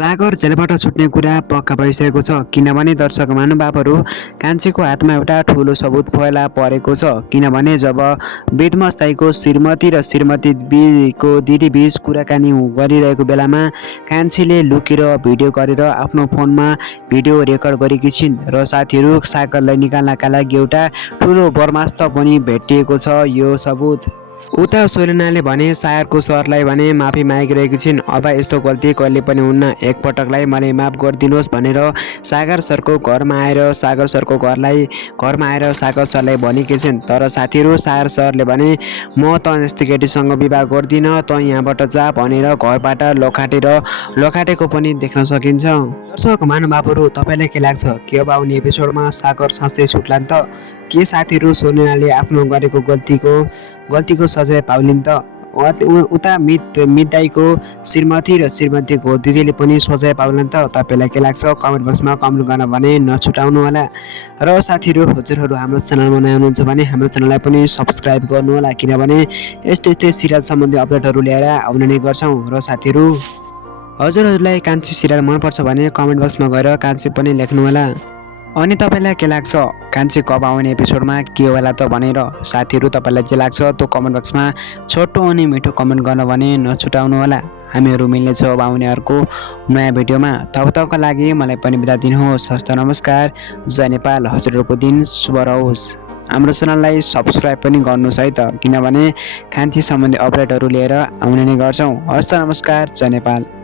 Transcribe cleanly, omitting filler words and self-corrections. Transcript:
सागर जेलबाट छुट्ने कुरा पक्का भइसकेको छ किनभने दर्शक महानुभावहरू कान्छीको हातमा एउटा ठुलो सबुत फेला परेको छ। किनभने जब बेदमस्ताईको श्रीमती र श्रीमती को दिदी बीच कुराकानी गरिरहेको बेलामा कान्छीले लुकेर भिडियो गरेर आफ्नो फोनमा भिडियो रेकर्ड गरेकी छिन् र साथीहरू सागरलाई निकाल्नका लागि एउटा ठुलो ब्रह्मास्त्र पनि भेटिएको छ। यो सबुत उता सोलिनाले भने सागरको सरलाई भने माफी मागिरहेकी छिन्। अब यस्तो गल्ती कहिले पनि हुन्न, एकपटकलाई मलाई माफ गरिदिनुहोस् भनेर सागर सरको घरमा आएर सागर सरलाई भनेकी छिन्। तर साथीहरू सागर सरले भने म त यस्तो केटीसँग विवाह गर्दिनँ, त यहाँबाट जा भनेर घरबाट लखाटेको पनि देख्न सकिन्छ। दर्शक महानुभावहरू तपाईँलाई के लाग्छ कि अब आउने एपिसोडमा सागर साँच्चै छुट्लान् त? के साथीहरू सोनिनाले आफ्नो गरेको गल्तीको सजाय पाउलिन् त? उता मितदाईको श्रीमती र श्रीमतीको दिदीले पनि सजाय पाउलान् त? तपाईँलाई के लाग्छ कमेन्ट बक्समा कमेन्ट गर्न भने नछुटाउनु होला। र साथीहरू हजुरहरू हाम्रो च्यानलमा नयाँ हुनुहुन्छ भने हाम्रो च्यानललाई पनि सब्सक्राइब गर्नु होला, किनभने यस्तै सिरियल सम्बन्धी अपडेटहरू लिएर आउने नै गर्छौँ। र साथीहरू हजुरहरूलाई कान्छी सिरियल मनपर्छ भने कमेन्ट बक्समा गएर कान्छी पनि लेख्नु होला। अनि तपाईँलाई के लाग्छ कान्छी कब आउने एपिसोडमा के होला त भनेर? साथीहरू तपाईँलाई के लाग्छ त्यो कमेन्ट बक्समा छोटो अनि मिठो कमेन्ट गर्न भने नछुटाउनु होला। हामीहरू मिल्नेछौँ अब आउने अर्को नयाँ भिडियोमा। तबतकको लागि मलाई पनि बिदा दिनुहोस्। हस्त नमस्कार, जय नेपाल। हजुरहरूको दिन शुभ रहोस्। हाम्रो च्यानललाई सब्सक्राइब पनि गर्नुहोस् है त, किनभने कान्छी सम्बन्धी अपडेटहरू लिएर आउने नै गर्छौँ। हस्त नमस्कार, जय नेपाल।